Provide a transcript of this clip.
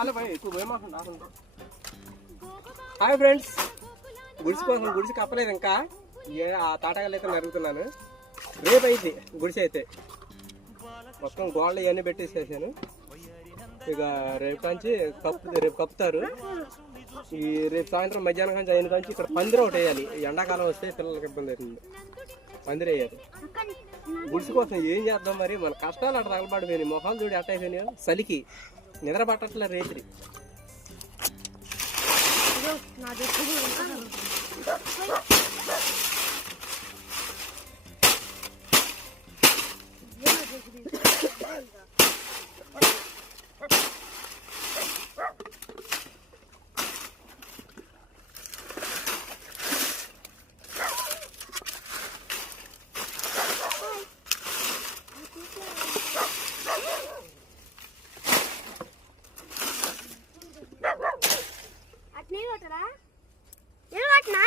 చాలా భయం ఎక్కువ భయమాకుండా హాయ్ ఫ్రెండ్స్ గుడిసి కోసం గుడిసి కప్పలేదు ఇంకా. ఏ ఆ తాటగాలు అయితే నరుగుతున్నాను రేపు అయితే గుడిసి అయితే. మొత్తం గోడలు ఇవన్నీ పెట్టేసేసాను. ఇక రేపు కాంచి కప్పు రేపు కప్పుతారు. ఈ రేపు సాయంత్రం మధ్యాహ్నం కాంచి అయిన కాంచి ఇక్కడ పందిరి ఒకటి వేయాలి. ఈ ఎండాకాలం వస్తే పిల్లలకి ఇబ్బంది అవుతుంది. పందిరి వేయాలి. గుడిసి కోసం ఏం చేద్దాం మరి? మన కష్టాలు అట్లా తగలబడిపోయినాయి. మొహాలు చూడి అట్టయిపోయినాయి చలికి నిద్ర పట్టట్లే రేత్రి నేను కొట్టరా నేను కొట్టనా